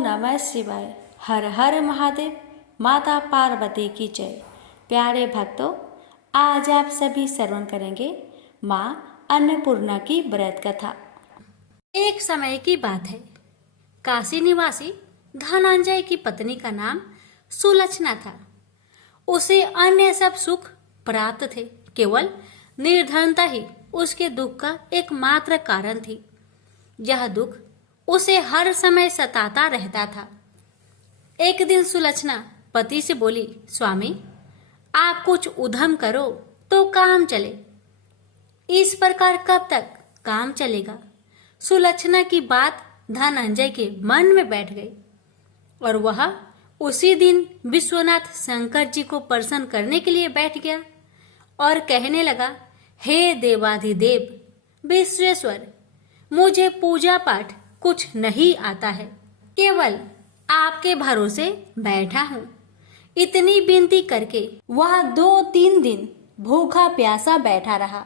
नमः शिवाय। हर हर महादेव। माता पार्वती की जय। प्यारे भक्तों, आज आप सभी श्रवण करेंगे माँ अन्नपूर्णा की व्रत कथा। एक समय की बात है। काशी निवासी धनंजय की पत्नी का नाम सुलक्षणा था। उसे अन्य सब सुख प्राप्त थे, केवल निर्धनता ही उसके दुख का एकमात्र कारण थी। यह दुख उसे हर समय सताता रहता था। एक दिन सुलक्षणा पति से बोली, स्वामी, आप कुछ उद्यम करो तो काम चले। इस प्रकार कब तक काम चलेगा? सुलक्षणा की बात धनंजय के मन में बैठ गई और वह उसी दिन विश्वनाथ शंकर जी को प्रसन्न करने के लिए बैठ गया और कहने लगा, हे देवाधिदेव विश्वेश्वर, मुझे पूजा पाठ कुछ नहीं आता है, केवल आपके भरोसे बैठा हूँ। इतनी विनती करके वह 2-3 दिन भूखा प्यासा बैठा रहा।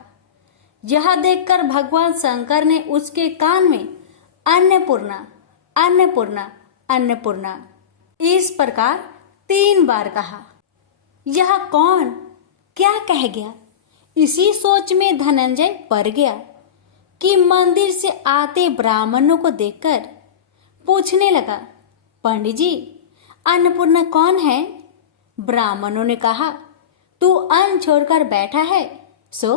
यह देखकर भगवान शंकर ने उसके कान में अन्नपूर्णा अन्नपूर्णा अन्नपूर्णा इस प्रकार 3 बार कहा। यह कौन क्या कह गया? इसी सोच में धनंजय पड़ गया कि मंदिर से आते ब्राह्मणों को देखकर पूछने लगा, पंडित जी, अन्नपूर्णा कौन है? ब्राह्मणों ने कहा, तू अन्न छोड़कर बैठा है, सो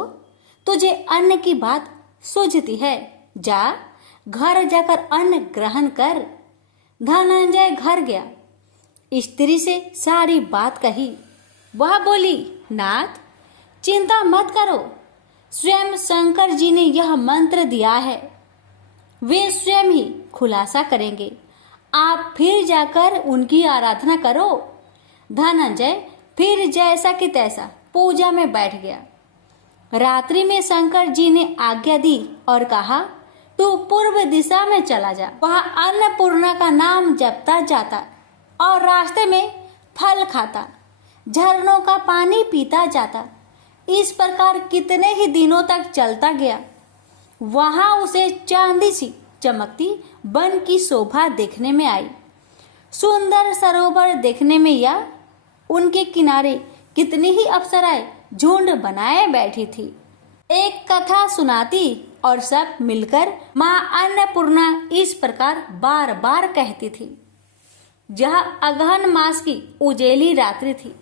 तुझे अन्न की बात सूझती है, जा घर जाकर अन्न ग्रहण कर। धनंजय घर गया, स्त्री से सारी बात कही। वह बोली, नाथ, चिंता मत करो, स्वयं शंकर जी ने यह मंत्र दिया है, वे स्वयं ही खुलासा करेंगे, आप फिर जाकर उनकी आराधना करो। धनंजय फिर जैसा कि तैसा पूजा में बैठ गया। रात्रि में शंकर जी ने आज्ञा दी और कहा, तू पूर्व दिशा में चला जा। वह अन्नपूर्णा का नाम जपता जाता और रास्ते में फल खाता, झरनों का पानी पीता जाता। इस प्रकार कितने ही दिनों तक चलता गया। वहां उसे चांदी सी चमकती वन की शोभा देखने में आई। सुंदर सरोवर देखने में या उनके किनारे कितनी ही अप्सराएं झुंड बनाए बैठी थी। एक कथा सुनाती और सब मिलकर माँ अन्नपूर्णा इस प्रकार बार बार कहती थी। यह अगहन मास की उजेली रात्रि थी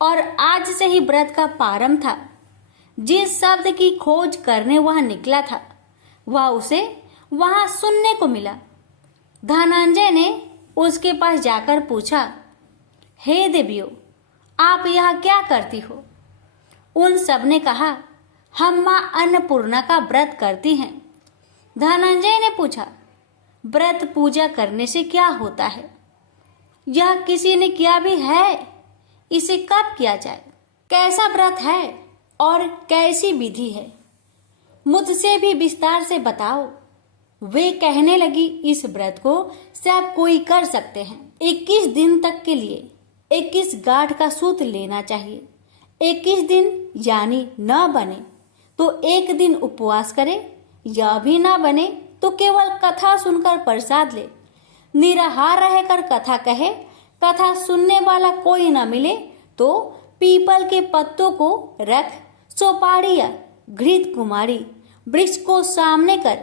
और आज से ही व्रत का प्रारंभ था। जिस शब्द की खोज करने वह निकला था, वह उसे वहां सुनने को मिला। धनंजय ने उसके पास जाकर पूछा, हे देवियों, आप यहाँ क्या करती हो? उन सब ने कहा, हम माँ अन्नपूर्णा का व्रत करती हैं। धनंजय ने पूछा, व्रत पूजा करने से क्या होता है? यह किसी ने किया भी है? इसे कब किया जाए? कैसा व्रत है और कैसी विधि है? मुझसे भी विस्तार से बताओ। वे कहने लगी, इस व्रत को सब कोई कर सकते हैं। 21 दिन तक के लिए 21 गांठ का सूत लेना चाहिए। 21 दिन यानी न बने तो एक दिन उपवास करे, या भी न बने तो केवल कथा सुनकर प्रसाद ले। निराहार रहकर कथा कहे, कथा सुनने वाला कोई न मिले तो पीपल के पत्तों को रख, सुपारी या घृत कुमारी वृक्ष को सामने कर,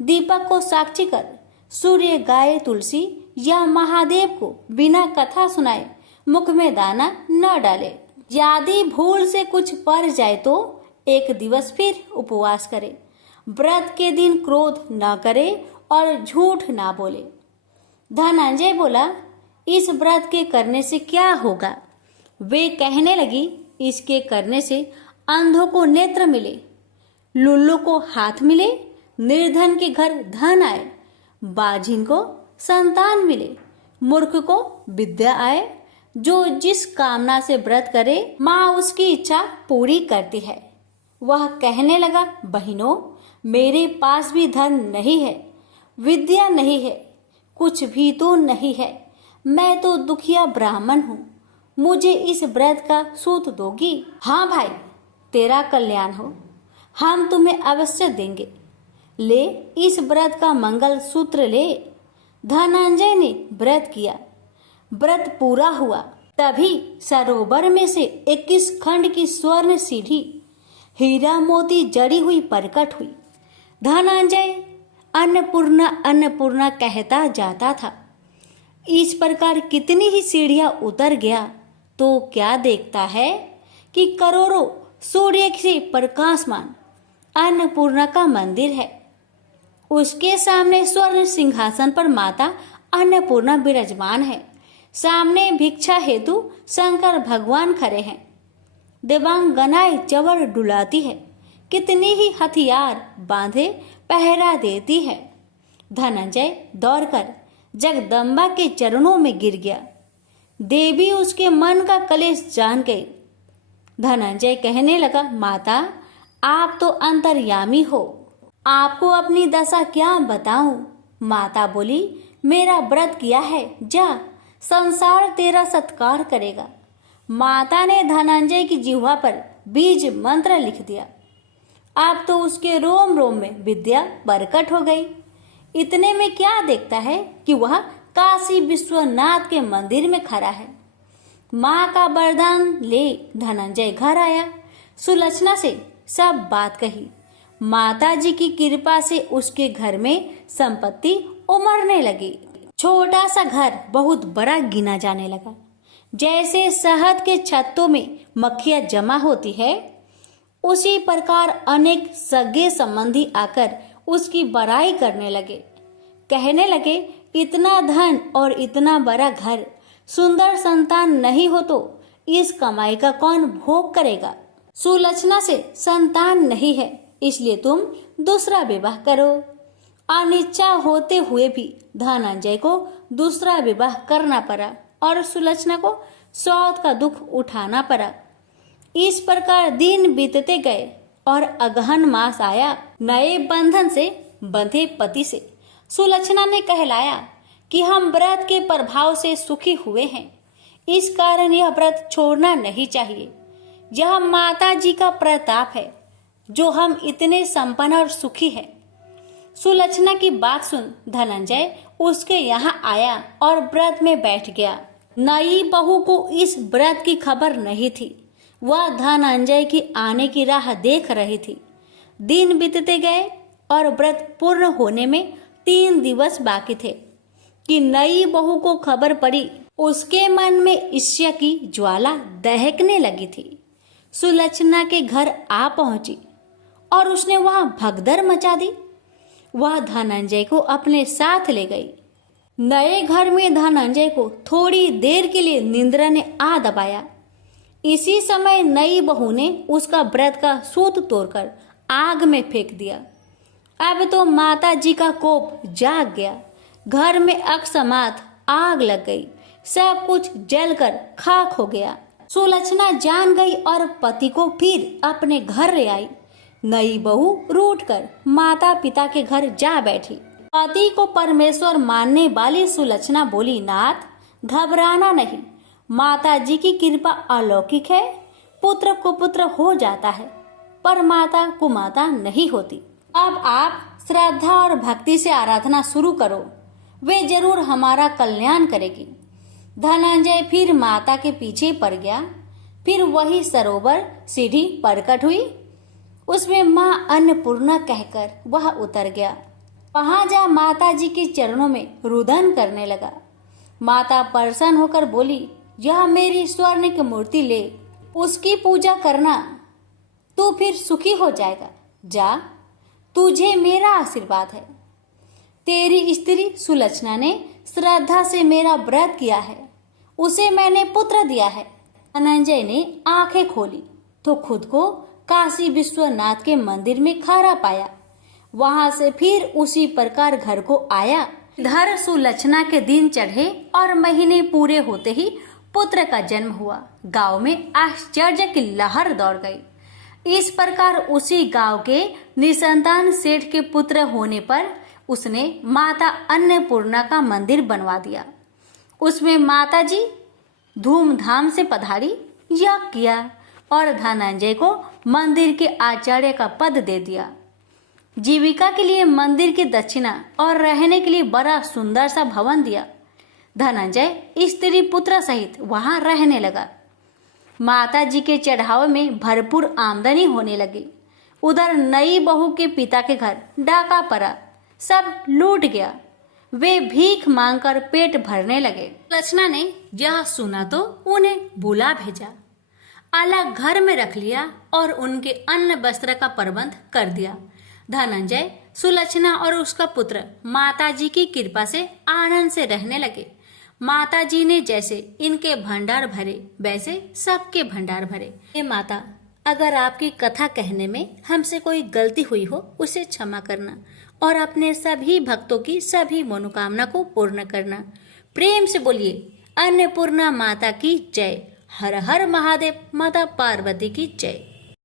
दीपक को साक्षी कर, सूर्य, गाय, तुलसी या महादेव को बिना कथा सुनाए मुख में दाना न डाले। यदि भूल से कुछ पड़ जाए तो एक दिवस फिर उपवास करे। व्रत के दिन क्रोध न करे और झूठ ना बोले। धनंजय बोला, इस व्रत के करने से क्या होगा? वे कहने लगी, इसके करने से अंधों को नेत्र मिले, लुल्लू को हाथ मिले, निर्धन के घर धन आए, बाझिन को संतान मिले, मूर्ख को विद्या आए। जो जिस कामना से व्रत करे, माँ उसकी इच्छा पूरी करती है। वह कहने लगा, बहनों, मेरे पास भी धन नहीं है, विद्या नहीं है, कुछ भी तो नहीं है। मैं तो दुखिया ब्राह्मण हूँ, मुझे इस व्रत का सूत दोगी? हाँ भाई, तेरा कल्याण हो, हम तुम्हें अवश्य देंगे। ले, इस व्रत का मंगल सूत्र ले। धनंजय ने व्रत किया। व्रत पूरा हुआ तभी सरोवर में से 21 खंड की स्वर्ण सीढ़ी हीरा मोती जड़ी हुई प्रकट हुई। धनंजय अन्नपूर्णा अन्नपूर्णा कहता जाता था। इस प्रकार कितनी ही सीढ़ियां उतर गया तो क्या देखता है कि करोड़ों सूर्य से प्रकाशमान अन्नपूर्णा का मंदिर है। उसके सामने स्वर्ण सिंहासन पर माता अन्नपूर्णा विराजमान है। सामने भिक्षा हेतु शंकर भगवान खड़े हैं। देवांगनाएं चवर डुलाती है। कितनी ही हथियार बांधे पहरा देती है। धनंजय दौड़कर जगदम्बा के चरणों में गिर गया। देवी उसके मन का कलेश जान गई। धनंजय कहने लगा, माता आप तो अंतर्यामी हो, आपको अपनी दशा क्या बताऊं। माता बोली, मेरा व्रत किया है, जा संसार तेरा सत्कार करेगा। माता ने धनंजय की जिह्वा पर बीज मंत्र लिख दिया। अब तो उसके रोम रोम में विद्या प्रकट हो गई। इतने में क्या देखता है कि वह काशी विश्वनाथ के मंदिर में खड़ा है। माँ का वरदान ले धनंजय घर आया। सुलक्षणा से सब बात कही। माता जी की कृपा से उसके घर में संपत्ति उमड़ने लगी। छोटा सा घर बहुत बड़ा गिना जाने लगा। जैसे शहद के छत्तों में मक्खियां जमा होती है, उसी प्रकार अनेक सगे संबंधी आकर उसकी बड़ाई करने लगे। कहने लगे, इतना धन और इतना बड़ा घर, सुंदर संतान नहीं हो तो इस कमाई का कौन भोग करेगा। सुलक्षणा से संतान नहीं है, इसलिए तुम दूसरा विवाह करो। अनिच्छा होते हुए भी धनंजय को दूसरा विवाह करना पड़ा और सुलक्षणा को सौत का दुख उठाना पड़ा। इस प्रकार दिन बीतते गए और अगहन मास आया। नए बंधन से बंधे पति से सुलक्षणा ने कहलाया कि हम व्रत के प्रभाव से सुखी हुए हैं, इस कारण यह व्रत छोड़ना नहीं चाहिए। यह माता जी का प्रताप है जो हम इतने संपन्न और सुखी हैं। सुलक्षणा की बात सुन धनंजय उसके यहाँ आया और व्रत में बैठ गया। नई बहू को इस व्रत की खबर नहीं थी। वह धनंजय की आने की राह देख रही थी। दिन बीतते गए और व्रत पूर्ण होने में 3 दिवस बाकी थे कि नई बहू को खबर पड़ी। उसके मन में ईर्ष्या की ज्वाला दहकने लगी थी। सुलक्षणा के घर आ पहुंची और उसने वहां भगदड़ मचा दी। वह धनंजय को अपने साथ ले गई। नए घर में धनंजय को थोड़ी देर के लिए निंद्रा ने आ दबाया। इसी समय नई बहू ने उसका व्रत का सूत तोड़कर आग में फेंक दिया। अब तो माता जी का कोप जाग गया। घर में अकस्मात आग लग गई। सब कुछ जलकर खाक हो गया। सुलक्षणा जान गई और पति को फिर अपने घर ले आई। नई बहू रूठकर माता पिता के घर जा बैठी। पति को परमेश्वर मानने वाली सुलक्षणा बोली, नाथ घबराना नहीं, माता जी की कृपा अलौकिक है। पुत्र कुपुत्र हो जाता है पर माता कुमाता नहीं होती। अब आप श्रद्धा और भक्ति से आराधना शुरू करो, वे जरूर हमारा कल्याण करेगी। धनंजय फिर माता के पीछे पड़ गया। फिर वही सरोवर सीढ़ी प्रकट हुई। उसमें माँ अन्नपूर्णा कहकर वह उतर गया। वहां जा माता जी के चरणों में रुदन करने लगा। माता प्रसन्न होकर बोली, यह मेरी स्वर्ण की मूर्ति ले, उसकी पूजा करना, तू फिर सुखी हो जाएगा। जा, तुझे मेरा आशीर्वाद है। तेरी स्त्री सुलक्षणा ने श्रद्धा से मेरा व्रत किया है, उसे मैंने पुत्र दिया है। धनंजय ने आंखें खोली तो खुद को काशी विश्वनाथ के मंदिर में खड़ा पाया। वहां से फिर उसी प्रकार घर को आया। इधर सुलक्षणा के दिन चढ़े और महीने पूरे होते ही पुत्र का जन्म हुआ। गांव में आश्चर्य की लहर दौड़ गई। इस प्रकार उसी गांव के निसंतान सेठ के पुत्र होने पर उसने माता अन्नपूर्णा का मंदिर बनवा दिया। उसमें माता जी धूमधाम से पधारी, यज्ञ किया और धनंजय को मंदिर के आचार्य का पद दे दिया। जीविका के लिए मंदिर की दक्षिणा और रहने के लिए बड़ा सुंदर सा भवन दिया। धनंजय स्त्री पुत्र सहित वहां रहने लगा। माता जी के चढ़ावे में भरपूर आमदनी होने लगी। उधर नई बहू के पिता के घर डाका पड़ा, सब लूट गया। वे भीख मांगकर पेट भरने लगे। सुलक्षणा ने यह सुना तो उन्हें बुला भेजा, अलग घर में रख लिया और उनके अन्न वस्त्र का प्रबंध कर दिया। धनंजय, सुलक्षणा और उसका पुत्र माताजी की कृपा से आनंद से रहने लगे। माताजी ने जैसे इनके भंडार भरे वैसे सबके भंडार भरे। हे माता, अगर आपकी कथा कहने में हमसे कोई गलती हुई हो उसे क्षमा करना और अपने सभी भक्तों की सभी मनोकामना को पूर्ण करना। प्रेम से बोलिए अन्नपूर्णा माता की जय। हर हर महादेव, माता पार्वती की जय।